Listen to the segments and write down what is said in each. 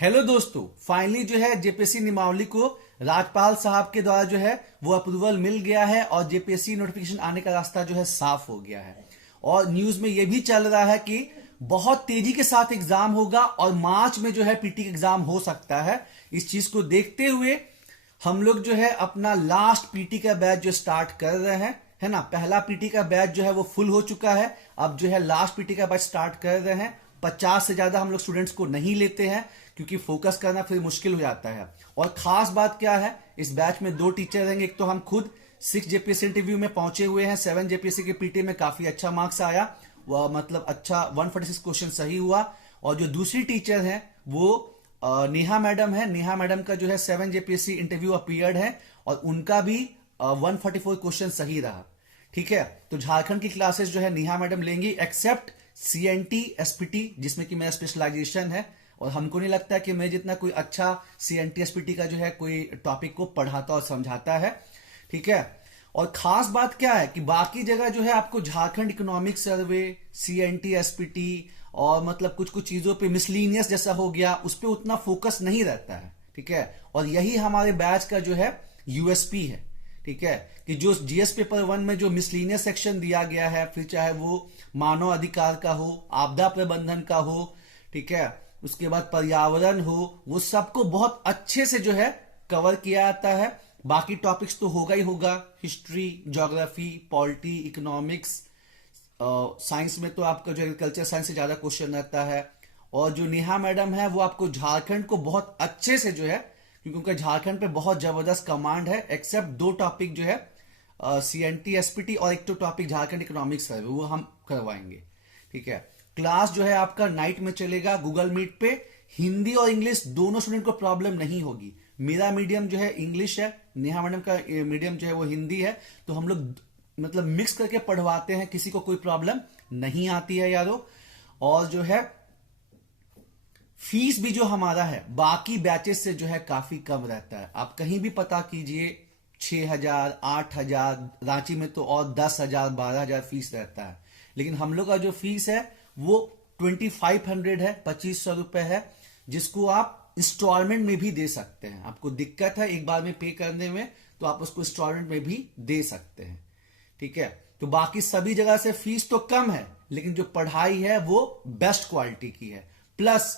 Hello दोस्तों, finally जो है जेपीएससी नियमावली को राज्यपाल साहब के द्वारा जो है वो अप्रूवल मिल गया है और जेपीएससी नोटिफिकेशन आने का रास्ता जो है साफ हो गया है। और न्यूज में ये भी चल रहा है कि बहुत तेजी के साथ एग्जाम होगा और मार्च में जो है पीटी का एग्जाम हो सकता है। इस चीज को देखते हुए हम लोग जो है अपना लास्ट पीटी का बैच जो स्टार्ट कर रहे हैं, है ना। पहला पीटी का बैच जो है वो फुल हो चुका है। अब जो है लास्ट पीटी का बैच स्टार्ट कर रहे हैं। 50 से ज्यादा हम लोग स्टूडेंट्स को नहीं लेते हैं क्योंकि फोकस करना फिर मुश्किल हो जाता है। और खास बात क्या है, इस बैच में 2 टीचर रहेंगे। एक तो हम खुद 6 जेपीएससी इंटरव्यू में पहुंचे हुए हैं। 7 जेपीएससी के पीटी में काफी अच्छा मार्क्स आया, वह मतलब अच्छा 146 क्वेश्चन सही हुआ। और जो दूसरी टीचर है वो नेहा मैडम है। नेहा मैडम का जो है 7 जेपीएससी इंटरव्यू अपीयर्ड है और उनका भी 144 क्वेश्चन सही रहा। ठीक है, तो झारखंड की क्लासेस जो है नेहा मैडम लेंगी, एक्सेप्ट सीएनटी एसपीटी जिसमें कि मेरा स्पेशलाइजेशन है। और हमको नहीं लगता कि मैं जितना कोई अच्छा सीएनटी एसपीटी का जो है कोई टॉपिक को पढ़ाता और समझाता है। ठीक है, और खास बात क्या है कि बाकी जगह जो है आपको Jharkhand economic survey, CNT SPT और मतलब कुछ कुछ चीजों पे मिसलीनियस जैसा हो गया, उस पर उतना फोकस नहीं रहता है। ठीक है, और यही हमारे बैच का जो है यूएसपी है। ठीक है, कि जो जीएस पेपर 1 में जो मिसलीनियस सेक्शन दिया गया है, फिर चाहे वो मानव अधिकार का हो, आपदा प्रबंधन का हो, ठीक है, उसके बाद पर्यावरण हो, वो सबको बहुत अच्छे से जो है कवर किया जाता है। बाकी टॉपिक्स तो होगा ही होगा, history, geography, polity, economics, science में तो आपका जो एग्रीकल्चर साइंस से ज्यादा क्वेश्चन रहता है। और जो नेहा मैडम है वो आपको झारखंड को बहुत अच्छे से जो है, क्योंकि उनका झारखंड पे बहुत जबरदस्त कमांड है, एक्सेप्ट 2 टॉपिक जो है सीएनटी एसपीटी और एक तो टॉपिक झारखंड इकोनॉमिक्स है, वो हम करवाएंगे। ठीक है, क्लास जो है आपका नाइट में चलेगा गूगल मीट पे। हिंदी और इंग्लिश दोनों स्टूडेंट को प्रॉब्लम नहीं होगी। मेरा मीडियम जो है इंग्लिश है, नेहा मैडम का मीडियम जो है वो हिंदी है, तो हम लोग मतलब मिक्स करके पढ़वाते हैं, किसी को कोई प्रॉब्लम नहीं आती है यारो। और जो है फीस भी जो हमारा है बाकी बैचेस से जो है काफी कम रहता है। आप कहीं भी पता कीजिए, 6,000, 8,000, रांची में तो और 10,000, 12,000 फीस रहता है। लेकिन हम लोग का जो फीस है वो 2500 है, 2500 रुपए है, जिसको आप इंस्टॉलमेंट में भी दे सकते हैं। आपको दिक्कत है एक बार में पे करने में, तो आप उसको इंस्टॉलमेंट में भी दे सकते हैं। ठीक है, तो बाकी सभी जगह से फीस तो कम है, लेकिन जो पढ़ाई है वो बेस्ट क्वालिटी की है। प्लस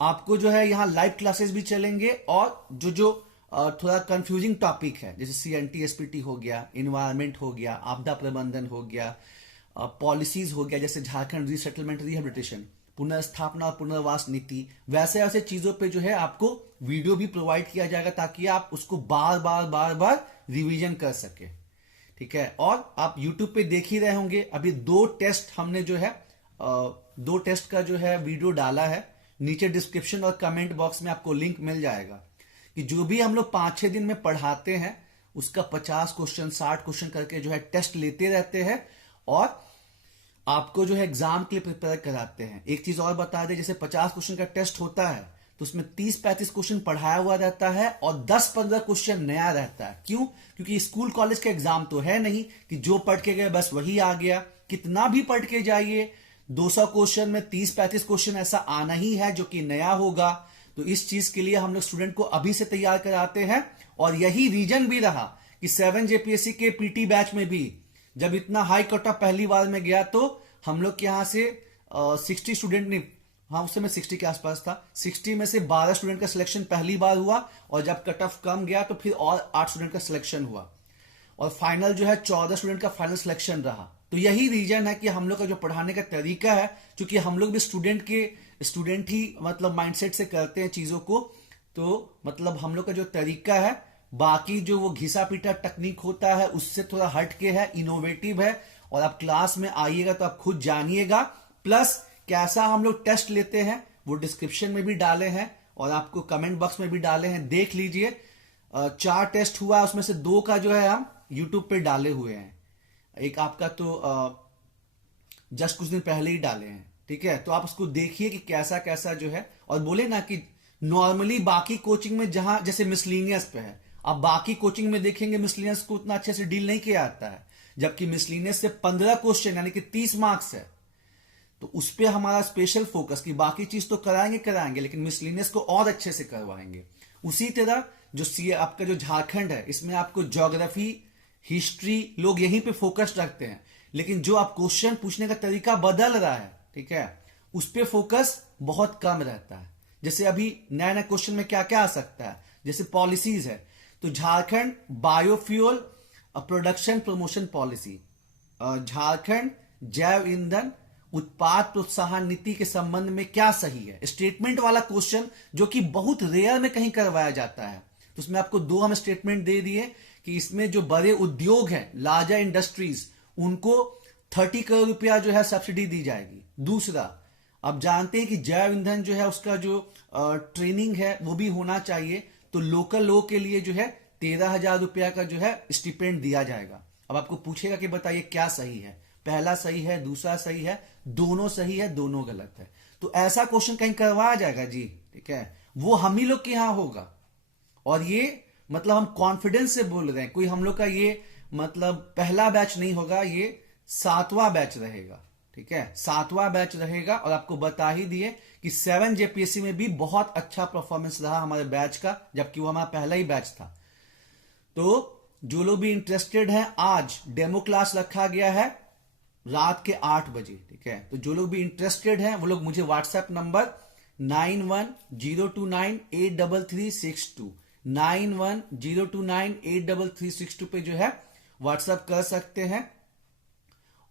आपको जो है यहां लाइव क्लासेस भी चलेंगे और जो जो थोड़ा कंफ्यूजिंग टॉपिक है, जैसे सीएनटी एसपीटी हो गया, इन्वायरमेंट हो गया, आपदा प्रबंधन हो गया, पॉलिसीज हो गया, जैसे झारखंड रीसेटलमेंट रिहेबिलिटेशन, पुनर्स्थापना और पुनर्वास नीति, वैसे ऐसे चीजों पे जो है आपको वीडियो भी प्रोवाइड किया जाएगा ताकि आप उसको बार बार बार बार रिवीजन कर सके। ठीक है, और आप यूट्यूब पे देख ही रहे होंगे, अभी 2 टेस्ट हमने जो है 2 टेस्ट का जो है वीडियो डाला है। नीचे डिस्क्रिप्शन और कमेंट बॉक्स में आपको लिंक मिल जाएगा कि जो भी हम लोग 5-6 दिन में पढ़ाते हैं उसका 50 क्वेश्चन 60 क्वेश्चन करके जो है टेस्ट लेते रहते हैं और आपको जो है एग्जाम के लिए प्रिपेयर कराते हैं। एक चीज और बता दें, जैसे 50 क्वेश्चन का टेस्ट होता है तो उसमें 30-35 क्वेश्चन पढ़ाया हुआ रहता है और 10-15 क्वेश्चन नया रहता है। क्यों? क्योंकि स्कूल कॉलेज का एग्जाम तो है नहीं कि जो पढ़ के गए बस वही आ गया। कितना भी पढ़ के जाइए, 200 क्वेश्चन में 30-35 क्वेश्चन ऐसा आना ही है जो कि नया होगा। तो इस चीज के लिए हम लोग स्टूडेंट को अभी से तैयार कराते हैं। और यही रीजन भी रहा कि 7 जेपीएससी के पीटी बैच में भी जब इतना हाई कट ऑफ पहली बार में गया तो हम लोग के यहां से 60 स्टूडेंट ने, हाँ उस समय 60 के आसपास था, 60 में से 12 स्टूडेंट का सिलेक्शन पहली बार हुआ और जब कट ऑफ कम गया तो फिर और 8 स्टूडेंट का सिलेक्शन हुआ और फाइनल जो है 14 स्टूडेंट का फाइनल सिलेक्शन रहा। तो यही रीजन है कि हम लोग का जो पढ़ाने का तरीका है, क्योंकि हम लोग भी स्टूडेंट ही मतलब माइंडसेट से करते हैं चीजों को, तो मतलब हम लोग का जो तरीका है बाकी जो वो घिसा पीटा टेक्निक होता है उससे थोड़ा हट के है, इनोवेटिव है। और आप क्लास में आइएगा तो आप खुद जानिएगा। प्लस कैसा हम लोग टेस्ट लेते हैं वो डिस्क्रिप्शन में भी डाले हैं और आपको कमेंट बॉक्स में भी डाले हैं, देख लीजिए। 4 टेस्ट हुआ, उसमें से 2 का जो है हम यूट्यूब पे डाले हुए हैं। एक आपका तो जस्ट कुछ दिन पहले ही डाले हैं। ठीक है, तो आप उसको देखिए कि कैसा कैसा जो है। और बोले ना कि नॉर्मली बाकी कोचिंग में जहां जैसे मिसलीनियस पे है, अब बाकी कोचिंग में देखेंगे मिसलीनियस को उतना अच्छे से डील नहीं किया जाता है, जबकि मिसलीनियस से 15 क्वेश्चन यानी कि 30 मार्क्स है। तो उस पे हमारा स्पेशल फोकस कि बाकी चीज तो कराएंगे कराएंगे लेकिन मिसलिनियस को और अच्छे से करवाएंगे। उसी तरह जो सी आपका जो झारखंड है इसमें आपको ज्योग्राफी, हिस्ट्री लोग यहीं पे फोकस रखते हैं, लेकिन जो आप क्वेश्चन पूछने का तरीका बदल रहा है, ठीक है, उस पे फोकस बहुत कम रहता है। जैसे अभी नया नया क्वेश्चन में क्या क्या आ सकता है, जैसे पॉलिसीज है, तो Jharkhand biofuel production promotion policy, Jharkhand जैव ईंधन उत्पाद प्रोत्साहन नीति के संबंध में क्या सही है, स्टेटमेंट वाला क्वेश्चन जो कि बहुत रेयर में कहीं करवाया जाता है। तो उसमें आपको दो हम स्टेटमेंट दे दिए कि इसमें जो बड़े उद्योग हैं, लार्जर इंडस्ट्रीज, उनको 30 करोड़ रुपया जो है सब्सिडी दी जाएगी। दूसरा, आप जानते हैं कि जैव ईंधन जो है उसका जो ट्रेनिंग है वो भी होना चाहिए, तो लोकल लोगों के लिए जो है 13,000 रुपया का जो है स्टिपेंड दिया जाएगा। अब आपको पूछेगा कि बताइए क्या सही है, पहला सही है, दूसरा सही है, दोनों सही है, दोनों गलत है। तो ऐसा क्वेश्चन कहीं करवाया जाएगा जी, ठीक है, वो हम ही लोग के यहां होगा। और ये मतलब हम कॉन्फिडेंस से बोल रहे हैं, कोई हम लोग का ये मतलब पहला बैच नहीं होगा, ये 7वां बैच रहेगा, ठीक है, 7वां बैच रहेगा। और आपको बता ही दिए कि 7 जेपीएससी में भी बहुत अच्छा परफॉर्मेंस रहा हमारे बैच का, जबकि वो हमारा पहला ही बैच था। तो जो लोग भी इंटरेस्टेड हैं, आज डेमो क्लास रखा गया है रात के 8 बजे, ठीक है, तो जो लोग भी इंटरेस्टेड हैं वो लोग मुझे व्हाट्सएप नंबर 9102983362 9102983362 पे जो है व्हाट्सएप कर सकते हैं।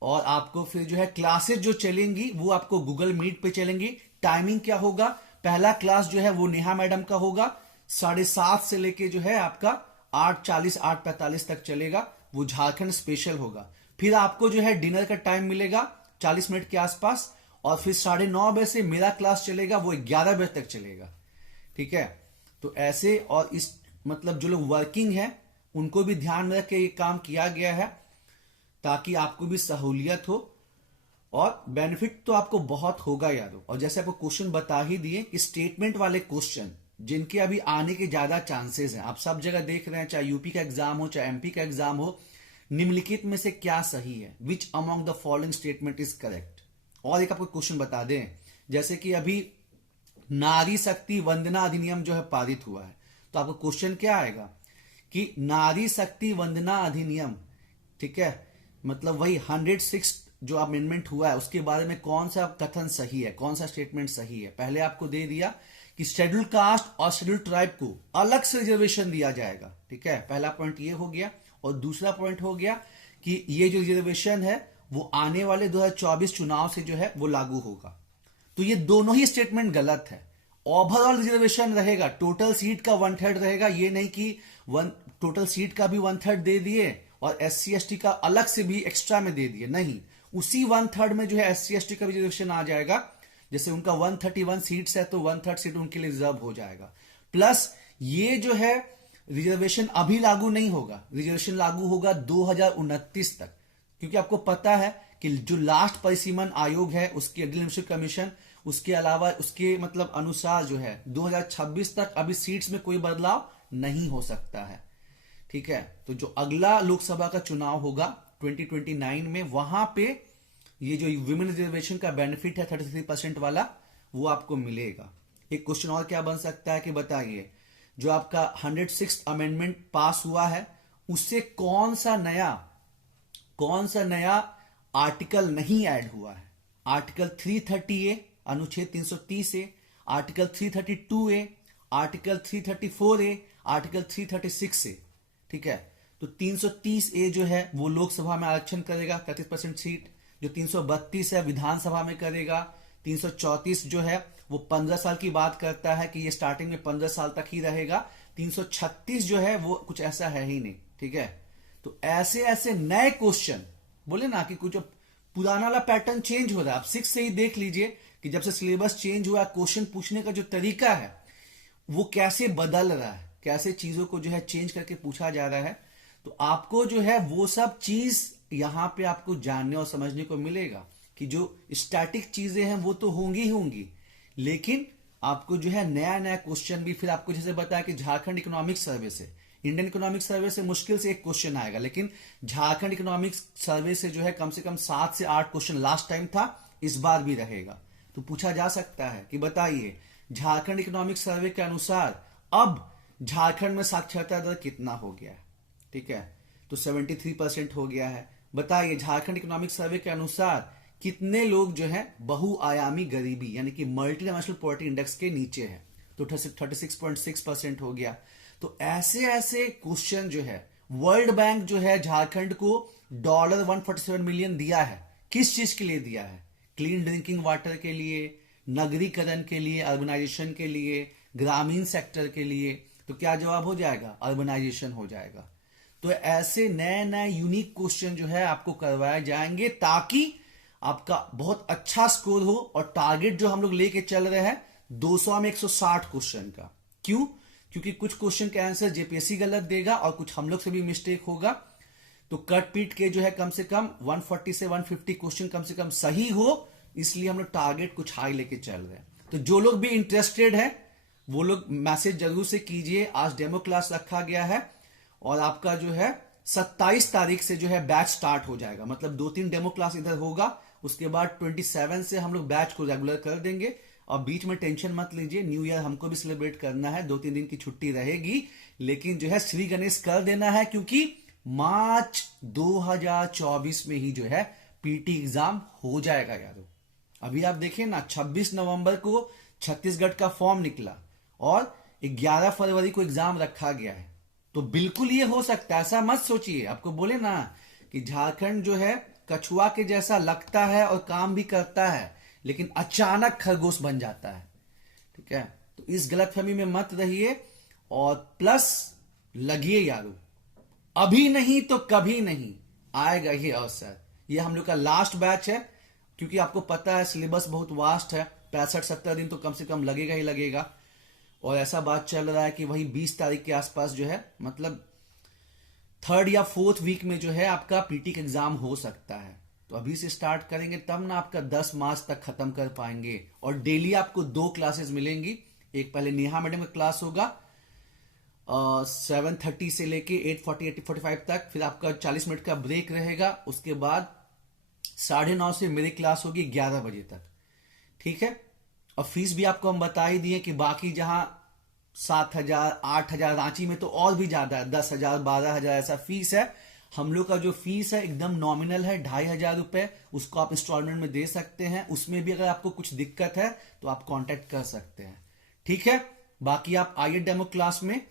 और आपको फिर जो है क्लासेस जो चलेंगी वो आपको गूगल मीट पे चलेंगी। टाइमिंग क्या होगा, पहला क्लास जो है वो नेहा मैडम का होगा 7:30 से लेके जो है आपका 8:40 8:45 तक चलेगा, वो झारखंड स्पेशल होगा। फिर आपको जो है डिनर का टाइम मिलेगा 40 मिनट के आसपास, और फिर 9:30 बजे से मेरा क्लास चलेगा, वो 11 बजे तक चलेगा, ठीक है। तो ऐसे, और इस मतलब जो लोग वर्किंग है उनको भी ध्यान में रख के ये काम किया गया है ताकि आपको भी सहूलियत हो, और बेनिफिट तो आपको बहुत होगा यारो। और जैसे आपको क्वेश्चन बता ही दिए कि स्टेटमेंट वाले क्वेश्चन जिनके अभी आने के ज्यादा चांसेस हैं, आप सब जगह देख रहे हैं, चाहे यूपी का एग्जाम हो चाहे एमपी का एग्जाम हो, निम्नलिखित में से क्या सही है, which among the following statement is correct. और एक आपको क्वेश्चन बता दें, जैसे कि अभी नारी शक्ति वंदना अधिनियम जो है पारित हुआ है, तो आपको क्वेश्चन क्या आएगा कि नारी शक्ति वंदना अधिनियम, ठीक है, मतलब वही 106 जो अमेंडमेंट हुआ है उसके बारे में कौन सा कथन सही है, कौन सा स्टेटमेंट सही है। पहले आपको दे दिया कि शेड्यूल कास्ट और शेड्यूल ट्राइब को अलग से रिजर्वेशन दिया जाएगा, ठीक है, पहला पॉइंट ये हो गया। और दूसरा पॉइंट हो गया कि ये जो रिजर्वेशन है वो आने वाले 2024 चुनाव से जो है वो लागू होगा। तो ये दोनों ही स्टेटमेंट गलत है। ओवरऑल रिजर्वेशन रहेगा, टोटल सीट का 1/3 रहेगा, ये नहीं कि टोटल सीट का भी 1/3 दे दिए और SC ST का अलग से भी एक्स्ट्रा में दे दिए, नहीं, उसी 1/3 में जो है SC ST का भी रिजर्वेशन आ जाएगा। जैसे उनका 131 सीट्स है तो 1/3 सीट उनके लिए रिजर्व हो जाएगा। प्लस ये जो है रिजर्वेशन अभी लागू नहीं होगा, रिजर्वेशन लागू होगा 2029 तक, क्योंकि आपको पता है कि जो लास्ट परिसीमन आयोग है उसकी एडमिनिस्ट्रेटिव कमीशन, उसके अलावा उसके मतलब अनुसार जो है 2026 तक अभी सीट्स में कोई बदलाव नहीं हो सकता है, ठीक है। तो जो अगला लोकसभा का चुनाव होगा 2029 में, वहां पे ये जो विमेन रिजर्वेशन का बेनिफिट है 33% वाला, वो आपको मिलेगा। एक क्वेश्चन और क्या बन सकता है कि बताइए, जो आपका 106 अमेंडमेंट पास हुआ है उससे कौन सा नया आर्टिकल नहीं ऐड हुआ है। आर्टिकल 330A अनुच्छेद 330A, article 332A, article 334A, article 336A, ठीक है। तो 330A जो है वो लोकसभा में आरक्षण करेगा 33% सीट, जो 332 है विधानसभा में करेगा, 334 जो है वो 15 साल की बात करता है कि ये स्टार्टिंग में 15 साल तक ही रहेगा, 336 जो है वो कुछ ऐसा है ही नहीं, ठीक है। तो ऐसे ऐसे नए क्वेश्चन, बोले ना कि कुछ पुराना वाला पैटर्न चेंज हो रहा है। आप 6 से ही देख लीजिए कि जब से सिलेबस चेंज हुआ, क्वेश्चन पूछने का जो तरीका है वो कैसे बदल रहा है, कैसे चीजों को जो है चेंज करके पूछा जा रहा है। तो आपको जो है वो सब चीज यहां पे आपको जानने और समझने को मिलेगा कि जो स्टैटिक चीजें हैं वो तो होंगी ही होंगी, लेकिन आपको जो है नया नया क्वेश्चन भी, फिर आपको जैसे बताया कि झारखंड इकोनॉमिक सर्वे से, इंडियन इकोनॉमिक सर्वे से मुश्किल से एक क्वेश्चन आएगा, लेकिन झारखंड इकोनॉमिक सर्वे से जो है कम से कम 7 से 8 क्वेश्चन लास्ट टाइम था, इस बार भी रहेगा। तो पूछा जा सकता है कि बताइए झारखंड इकोनॉमिक सर्वे के अनुसार अब झारखंड में साक्षरता दर कितना हो गया है। ठीक है, तो 73% हो गया है। बताइए झारखंड इकोनॉमिक सर्वे के अनुसार कितने लोग जो है बहुआयामी गरीबी यानी कि मल्टी डायमेंशनल पॉवर्टी इंडेक्स के नीचे है, तो 36.6% हो गया। तो ऐसे ऐसे क्वेश्चन जो है वर्ल्ड बैंक जो है झारखंड को $147 मिलियन दिया है। किस चीज के लिए दिया है? क्लीन ड्रिंकिंग वाटर के लिए, नगरीकरण के लिए, अर्बनाइजेशन के लिए, ग्रामीण सेक्टर के लिए। तो क्या जवाब हो जाएगा? अर्बनाइजेशन हो जाएगा। तो ऐसे नए नए यूनिक क्वेश्चन जो है आपको करवाए जाएंगे ताकि आपका बहुत अच्छा स्कोर हो। और टारगेट जो हम लोग लेके चल रहे हैं 200 में 160 क्वेश्चन का। क्यों? क्योंकि कुछ क्वेश्चन के आंसर जेपीएससी गलत देगा और कुछ हम लोग से भी मिस्टेक होगा। तो कट पीट के जो है कम से कम 140 से 150 क्वेश्चन कम से कम सही हो, इसलिए हम लोग टारगेट कुछ हाई लेके चल रहे हैं। तो जो लोग भी इंटरेस्टेड है वो लोग मैसेज जरूर से कीजिए। आज डेमो क्लास रखा गया है और आपका जो है 27 तारीख से जो है बैच स्टार्ट हो जाएगा। मतलब 2-3 डेमो क्लास इधर होगा, उसके बाद 27 से हम लोग बैच को रेगुलर कर देंगे। और बीच में टेंशन मत लीजिए, न्यू ईयर हमको भी सेलिब्रेट करना है, 2-3 दिन की छुट्टी रहेगी, लेकिन जो है श्री गणेश कर देना है क्योंकि मार्च 2024 में ही जो है पीटी एग्जाम हो जाएगा यारो। अभी आप देखिए ना 26 नवंबर को छत्तीसगढ़ का फॉर्म निकला और 11 फरवरी को एग्जाम रखा गया है। तो बिल्कुल ये हो सकता है, ऐसा मत सोचिए। आपको बोले ना कि झारखंड जो है कछुआ के जैसा लगता है और काम भी करता है, लेकिन अचानक खरगोश बन जाता है। ठीक है, तो इस गलतफहमी में मत रहिए और प्लस लगिए यारो। अभी नहीं तो कभी नहीं आएगा ये अवसर। ये हम लोग का लास्ट बैच है क्योंकि आपको पता है सिलेबस बहुत वास्ट है, 65-70 दिन तो कम से कम लगेगा ही लगेगा। और ऐसा बात चल रहा है कि वही 20 तारीख के आसपास जो है मतलब 3rd या 4th वीक में जो है आपका पीटी का एग्जाम हो सकता है। तो अभी से स्टार्ट करेंगे तब ना आपका 10 मार्च तक खत्म कर पाएंगे। और डेली आपको 2 क्लासेस मिलेंगी। एक पहले नेहा मैडम का क्लास होगा 7:30 से लेके 8:45 तक, फिर आपका 40 मिनट का ब्रेक रहेगा। उसके बाद 9:30 से मेरी क्लास होगी 11 बजे तक। ठीक है, और फीस भी आपको हम बता ही दिए कि बाकी जहां 7,000 8,000, रांची में तो और भी ज्यादा है, 10,000 12,000 ऐसा फीस है। हम लोग का जो फीस है एकदम नॉमिनल है, 2,500 रुपए। उसको आप इंस्टॉलमेंट में दे सकते हैं। उसमें भी अगर आपको कुछ दिक्कत है तो आप कांटेक्ट कर सकते हैं। ठीक है, बाकी आप आइए डेमो क्लास में।